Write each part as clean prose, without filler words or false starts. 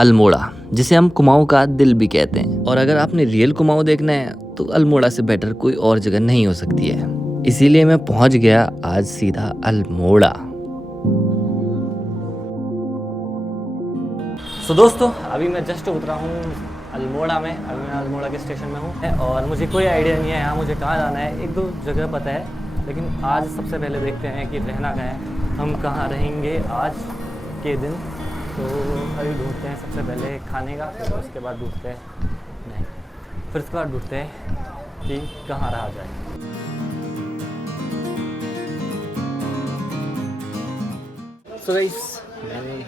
अल्मोड़ा, जिसे हम कुमाऊं का दिल भी कहते हैं। और अगर आपने रियल कुमाऊं देखना है तो अल्मोड़ा से बेटर कोई और जगह नहीं हो सकती है। इसीलिए मैं पहुंच गया आज सीधा अल्मोड़ा। तो दोस्तों अभी मैं जस्ट उतरा हूँ अल्मोड़ा में। अभी मैं अल्मोड़ा के स्टेशन में हूँ और मुझे कोई आइडिया नहीं है यहाँ मुझे कहाँ जाना है। एक दो जगह पता है, लेकिन आज सबसे पहले देखते हैं कि रहना कहाँ है, हम कहाँ रहेंगे आज के दिन। तो अभी ढूंढते हैं सबसे पहले खाने का, फिर उसके बाद ढूंढते हैं नहीं फिर उसके बाद ढूंढते हैं कि कहाँ रहा जाए। सो गाइस मैंने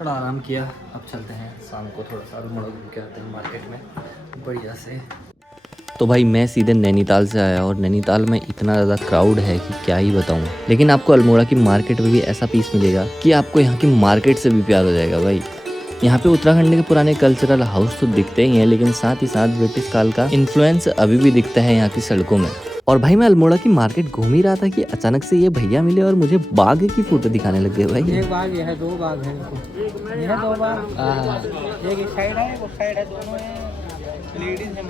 थोड़ा आराम किया, अब चलते हैं शाम को थोड़ा सा अल्मोड़ा घूम के आते हैं मार्केट में बढ़िया से। तो भाई मैं सीधे नैनीताल से आया और नैनीताल में इतना ज़्यादा क्राउड है कि क्या ही बताऊँ। लेकिन आपको अल्मोड़ा की मार्केट में भी ऐसा पीस मिलेगा कि आपको यहाँ की मार्केट से भी प्यार हो जाएगा भाई। यहाँ पे उत्तराखंड के पुराने कल्चरल हाउस तो दिखते ही हैं, लेकिन साथ ही साथ ब्रिटिश काल का इन्फ्लुएंस अभी भी दिखता है यहाँ की सड़कों में। और भाई मैं अल्मोड़ा की मार्केट घूम ही रहा था कि अचानक से ये भैया मिले और मुझे बाघ की फोटो दिखाने लग गए भाई। एक बाघ ये है, दो बाघ है, ये है दो बाघ, एक इस साइड है एक उस साइड है, दोनों है लेडीज है।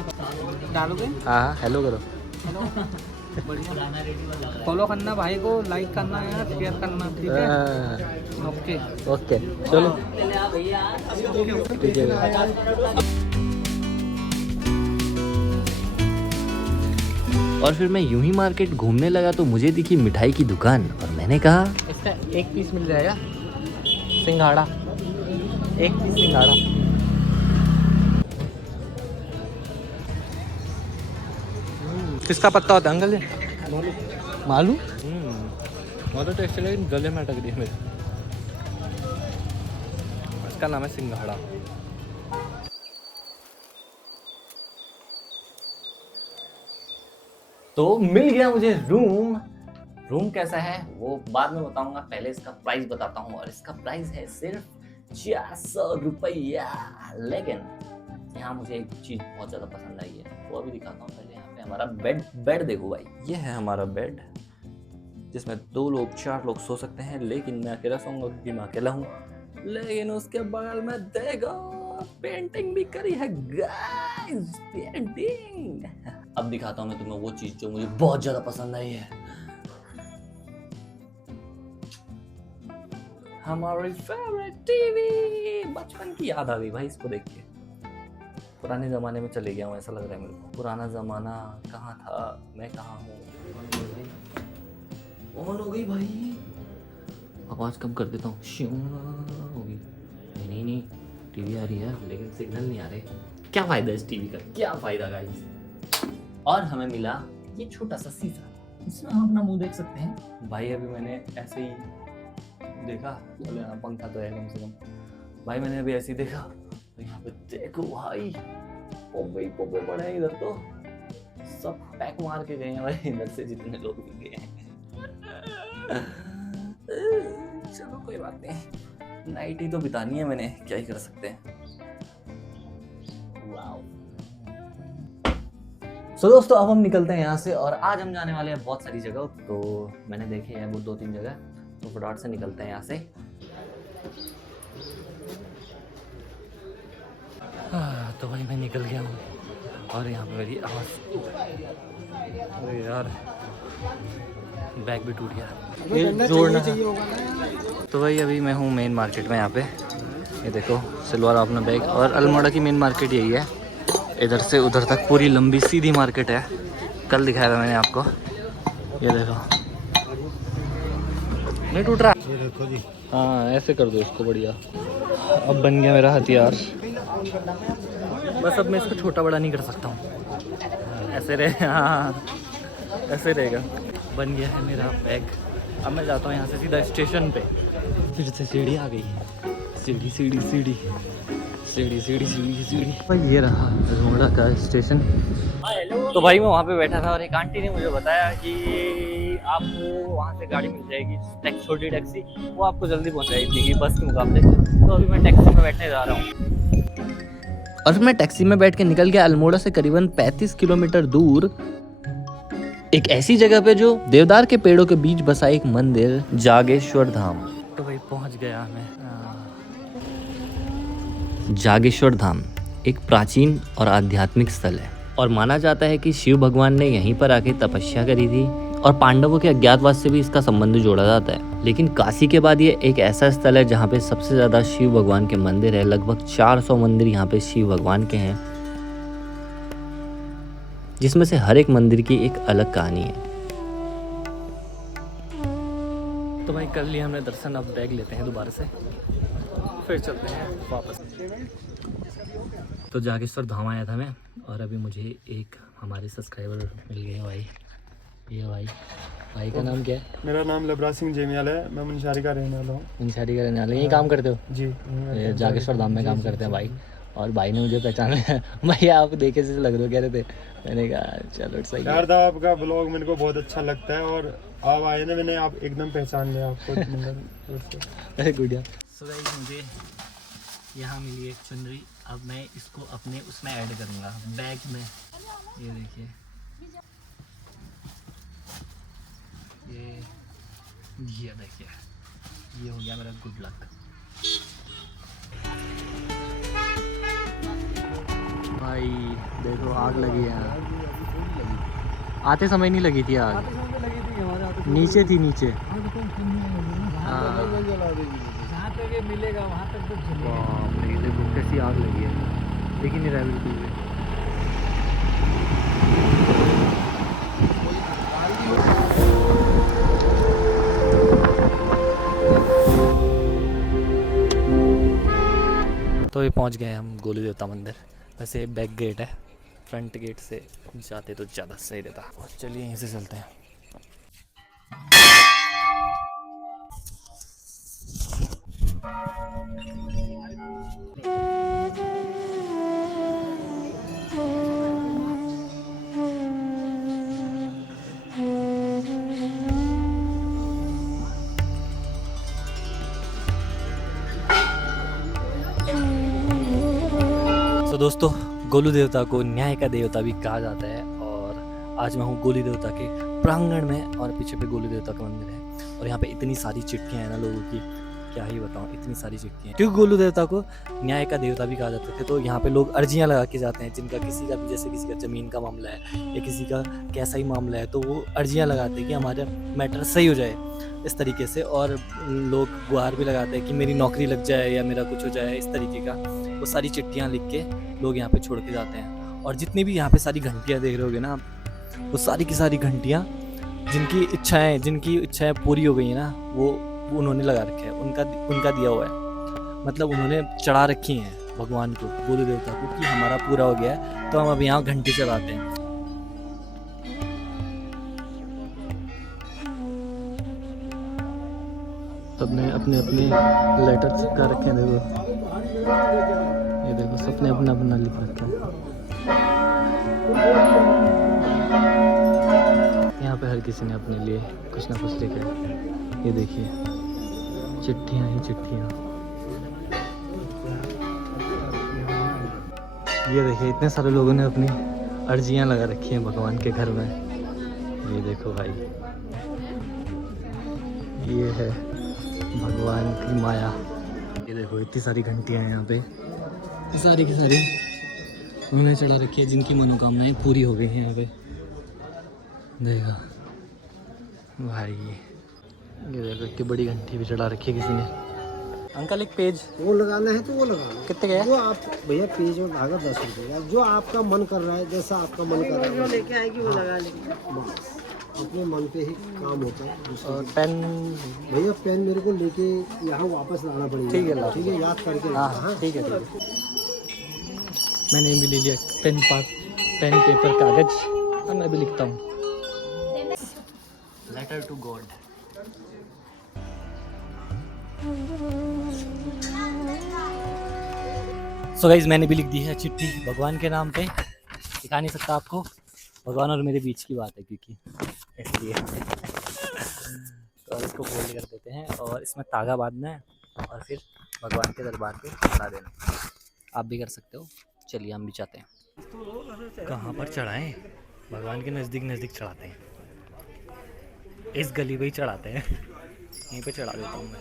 डालोगे? हाँ हेलो करो। बढ़िया फॉलो करना भाई को, लाइक करना है, शेयर करना, ठीक है? ओके ओके चलो ठीक है। और फिर मैं यूं ही मार्केट घूमने लगा तो मुझे दिखी मिठाई की दुकान और मैंने कहा इसका एक पीस मिल जाएगा सिंघाड़ा, एक पीस सिंघाड़ा। किसका पत्ता होता है अंकल? मालूम बहुत टेस्टी, लेकिन गले में अटक रही है मेरे। इसका नाम है सिंघाड़ा। तो मिल गया मुझे रूम कैसा है वो बाद में बताऊंगा, पहले इसका प्राइस बताता हूँ। और इसका प्राइस है सिर्फ 400 रुपया। लेकिन यहाँ मुझे एक चीज बहुत ज्यादा पसंद आई है, वो अभी दिखाता हूँ। पहले यहाँ पे हमारा बेड देखो भाई, ये है हमारा बेड जिसमें 2 लोग 4 लोग सो सकते हैं, लेकिन मैं अकेला सोऊंगा क्योंकि मैं अकेला हूँ। लेकिन उसके बगल में देखो पेंटिंग भी करी है गाइस, पेंटिंग। अब दिखाता हूँ मैं तुम्हें वो चीज जो मुझे बहुत ज्यादा पसंद आई है, हमारी फेवरेट टीवी। बचपन की याद आ गई भाई इसको देख के, पुराने जमाने में चले गया हूँ ऐसा लग रहा है मेरे को। पुराना जमाना कहाँ था, मैं कहाँ हूँ। ऑन हो गई भाई, आवाज कम कर देता हूँ। हो गई। नहीं टीवी आ रही है लेकिन सिग्नल नहीं आ रहे। क्या फायदा इस टीवी का, क्या फायदा गाइस। और हमें मिला ये छोटा सा शीशा, इसमें हम अपना मुंह देख सकते हैं भाई। अभी मैंने ऐसे ही देखा, चलो यहाँ पंखा तो है कम से कम भाई। मैंने अभी ऐसे ही देखा तो यहाँ पे देखो भाई पोपे पड़े हैं इधर, तो सब पैक मार के गए हैं भाई इधर से जितने लोग भी गए हैं। चलो कोई बात नहीं, नाइट ही तो बितानी है मैंने, क्या ही कर सकते हैं। सो दोस्तों अब हम निकलते हैं यहाँ से और आज हम जाने वाले हैं बहुत सारी जगह। तो मैंने देखे हैं वो 2-3 जगह, तो फटाफट से निकलते हैं यहाँ से। तो भाई मैं निकल गया हूँ और यहाँ पे मेरी आवाज़, अरे यार बैग भी टूट गया, जोड़ना। तो भाई अभी मैं हूँ मेन मार्केट में, यहाँ पे ये देखो सिल्वर अपना बैग। और अल्मोड़ा की मेन मार्केट यही है, इधर से उधर तक पूरी लंबी सीधी मार्केट है। कल दिखाया था मैंने आपको, ये देखो नहीं टूट रहा। देखो जी, हाँ ऐसे कर दो इसको, बढ़िया। अब बन गया मेरा हथियार, बस अब मैं इसको छोटा बड़ा नहीं कर सकता हूँ, ऐसे रहे। हाँ ऐसे रहेगा। बन गया है मेरा बैग। अब मैं जाता हूँ यहाँ से सीधा स्टेशन पे। फिर से सीढ़ी आ गई, सीढ़ी सीढ़ी सीढ़ी सीढ़ी सीढ़ी सीढ़ी सीढ़ी। भाई ये रहा अल्मोड़ा का स्टेशन। तो भाई मैं वहाँ पे बैठा था और एक आंटी ने मुझे बताया कि आपको वहाँ से गाड़ी मिल जाएगी, छोटी टैक्सी, वो आपको जल्दी पहुँचाएगी बस के मुकाबले। तो अभी मैं टैक्सी में बैठने जा रहा हूँ। और फिर मैं टैक्सी में बैठ के निकल गया अल्मोड़ा से करीबन 35 किलोमीटर दूर एक ऐसी जगह पे जो देवदार के पेड़ों के बीच बसा एक मंदिर, जागेश्वर धाम। तो भाई पहुँच गया मैं। जागेश्वर धाम एक प्राचीन और आध्यात्मिक स्थल है और माना जाता है कि शिव भगवान ने यहीं पर आके तपस्या करी थी और पांडवों के अज्ञातवास से भी इसका संबंध जोड़ा जाता है। लेकिन काशी के बाद ये एक ऐसा स्थल है जहाँ पे सबसे ज़्यादा शिव भगवान के मंदिर है। लगभग 400 मंदिर यहाँ पे शिव भगवान के हैं, जिसमें से हर एक मंदिर की एक अलग कहानी है। तो भाई कर लिया हमने दर्शन, अब बैग लेते हैं दोबारा से, फिर चलते हैं वापस। तो जागेश्वर धाम आया था मैं और अभी मुझे एक हमारे सब्सक्राइबर मिल गए भाई। ये भाई का नाम क्या है? मेरा नाम लबराज सिंह जेमियाल है, मैं मुंशारी का रहने वाला हूँ। मुंशारी का रहने वाले, यही काम करते हो? जी, ये जागेश्वर धाम में काम करते हैं भाई। और भाई ने मुझे पहचाना है। भाई आप देखे से लग रहे हो, कह रहे थे। मैंने कहा चलो सही है। यार था आपका ब्लॉग मेरे को बहुत अच्छा लगता है और आप आए ना, मैंने आप एकदम पहचान लिया आपको। अरे गुड़िया। सो गाइस मुझे यहाँ मिली एक चुनरी, अब मैं इसको अपने उसमें ऐड करूँगा बैग में। ये देखिए, ये देखिए, ये हो गया मेरा गुड लक। भाई देखो आग लगी है यहाँ। आते समय नहीं लगी थी आग, नीचे थी नीचे। जहाँ तक ये मिलेगा वहाँ तक तो बाप रे, देखो कैसी आग लगी है, लेकिन नहीं रहा बिल्कुल भी। तो ये पहुंच गए हम गोलू देवता मंदिर। वैसे बैक गेट है, फ्रंट गेट से जाते तो ज़्यादा सही रहता। और चलिए यहीं से चलते हैं। तो दोस्तों, गोलू देवता को न्याय का देवता भी कहा जाता है और आज मैं हूँ गोलू देवता के प्रांगण में और पीछे पे गोलू देवता का मंदिर है। और यहाँ पे इतनी सारी चिट्ठियाँ हैं ना लोगों की, क्या ही बताऊँ, इतनी सारी चिट्ठियाँ। क्योंकि गोलू देवता को न्याय का देवता भी कहा जाता है, तो यहाँ पे लोग अर्जियाँ लगा के जाते हैं, जिनका किसी का भी, जैसे किसी का ज़मीन का मामला है या किसी का कैसा ही मामला है, तो वो अर्जियाँ लगाते हैं कि हमारा मैटर सही हो जाए इस तरीके से। और लोग गुहार भी लगाते हैं कि मेरी नौकरी लग जाए या मेरा कुछ हो जाए, इस तरीके का वो सारी चिट्ठियाँ लिख के लोग यहाँ पे छोड़ के जाते हैं। और जितनी भी यहाँ पे सारी घंटियाँ देख रहे होगे ना आप, वो सारी की सारी घंटियाँ जिनकी इच्छाएं पूरी हो गई हैं ना, वो उन्होंने लगा रखे हैं, उनका दिया हुआ है। मतलब उन्होंने चढ़ा रखी हैं भगवान को, गोलू देवता को, कि हमारा पूरा हो गया है, तो हम अब यहाँ घंटी चढ़ाते हैं। सबने अपने अपने लेटर चिपका रखे हैं। देखो ये देखो, सबने अपना अपना लिख रखा है। यहाँ पे हर किसी ने अपने लिए कुछ ना कुछ लिखा है। ये देखिए, चिट्ठियाँ ही चिट्ठियाँ। ये देखिए, इतने सारे लोगों ने अपनी अर्जियाँ लगा रखी हैं भगवान के घर में। ये देखो भाई, ये है भगवान की माया। ये देखो इतनी सारी घंटियाँ हैं यहाँ पे, सारी की सारी उन्होंने चढ़ा रखी है, जिनकी मनोकामनाएं पूरी हो गई हैं यहाँ पे। देखो भाई, ये देखो इतनी बड़ी घंटी भी चढ़ा रखी है किसी ने। अंकल एक पेज वो लगाना है तो वो लगा लो। कितने का है? जो आप भैया पेज में धागा 10 रुपये का, जो आपका मन कर रहा है, जैसा आपका मन कर रहा है, जो लेके आएगी वो लगा लेंगे। अपने मन पे ही काम होता है। और पेन भैया पेन मेरे को लेके यहाँ वापस लाना पड़ेगा। ठीक है, ठीक है, याद करके हाँ हाँ ठीक है। मैंने भी ले लिया पेन पेपर कागज, और मैं भी लिखता हूँ। Letter to God. So guys, मैंने भी लिख दी है चिट्ठी भगवान के नाम पे। दिखा नहीं सकता आपको, भगवान और मेरे बीच की बात है क्योंकि इसलिए। तो इसको फोल्ड कर देते हैं और इसमें तागा बांधना है और फिर भगवान के दरबार पे चढ़ा देना। आप भी कर सकते हो, चलिए हम भी चाहते हैं। कहाँ पर चढ़ाएं? भगवान के नज़दीक नज़दीक चढ़ाते हैं, इस गली पे ही चढ़ाते हैं, यहीं पे चढ़ा देता हूँ मैं।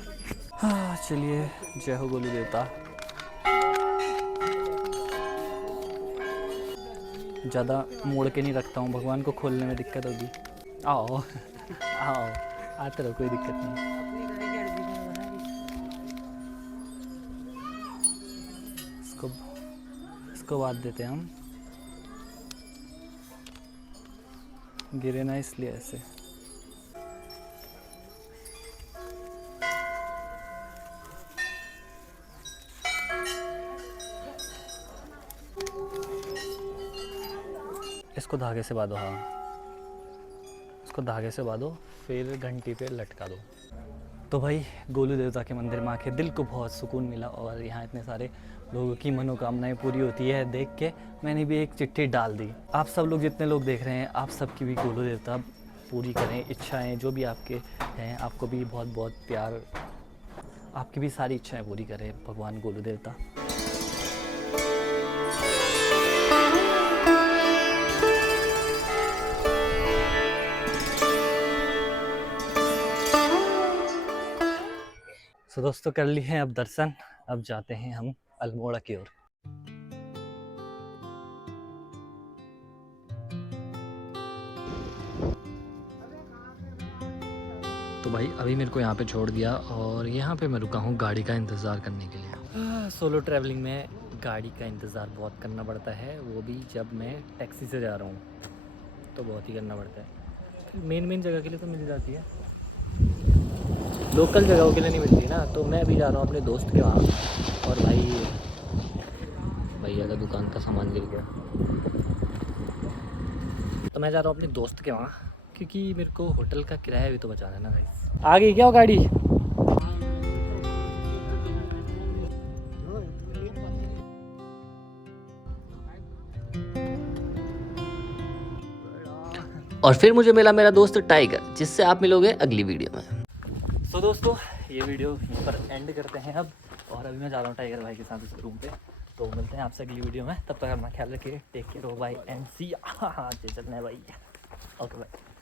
हाँ चलिए, जय हो गोलू देवता। ज़्यादा मोड़ के नहीं रखता हूँ, भगवान को खोलने में दिक्कत होगी। आओ आओ, आते रहो, कोई दिक्कत नहीं। इसको बांध देते हैं हम, गिरे ना इसलिए ऐसे। इसको धागे से बांधो, हाँ इसको धागे से बांधो, फिर घंटी पे लटका दो। तो भाई गोलू देवता के मंदिर में आके दिल को बहुत सुकून मिला, और यहाँ इतने सारे लोगों की मनोकामनाएं पूरी होती है देख के मैंने भी एक चिट्ठी डाल दी। आप सब लोग जितने लोग देख रहे हैं, आप सबकी भी गोलू देवता पूरी करें इच्छाएं जो भी आपके हैं। आपको भी बहुत बहुत प्यार, आपकी भी सारी इच्छाएं पूरी करें भगवान गोलू देवता। तो दोस्तों कर लिए हैं अब दर्शन, अब जाते हैं हम अल्मोड़ा की ओर। तो भाई अभी मेरे को यहाँ पे छोड़ दिया, और यहाँ पे मैं रुका हूँ गाड़ी का इंतज़ार करने के लिए। सोलो ट्रैवलिंग में गाड़ी का इंतज़ार बहुत करना पड़ता है, वो भी जब मैं टैक्सी से जा रहा हूँ तो बहुत ही करना पड़ता है। मेन जगह के लिए तो मिल जाती है, लोकल जगहों के लिए नहीं मिलती ना। तो मैं अभी जा रहा हूँ अपने दोस्त के वहाँ, और भैया का दुकान का सामान गिर गया, तो मैं जा रहा हूँ अपने दोस्त के वहाँ, क्योंकि मेरे को होटल का किराया भी तो बचाना है ना गाइस। आ गई क्या वो गाड़ी? और फिर मुझे मिला मेरा दोस्त टाइगर, जिससे आप मिलोगे अगली वीडियो में। तो दोस्तों ये वीडियो यहीं पर एंड करते हैं अब, और अभी मैं जा रहा हूँ टाइगर भाई के साथ उस रूम पे। तो मिलते हैं आपसे अगली वीडियो में, तब तक अपना ख्याल रखिए, टेक केयर, बाय एंड सी। हाँ चलना है भाई, ओके बाय।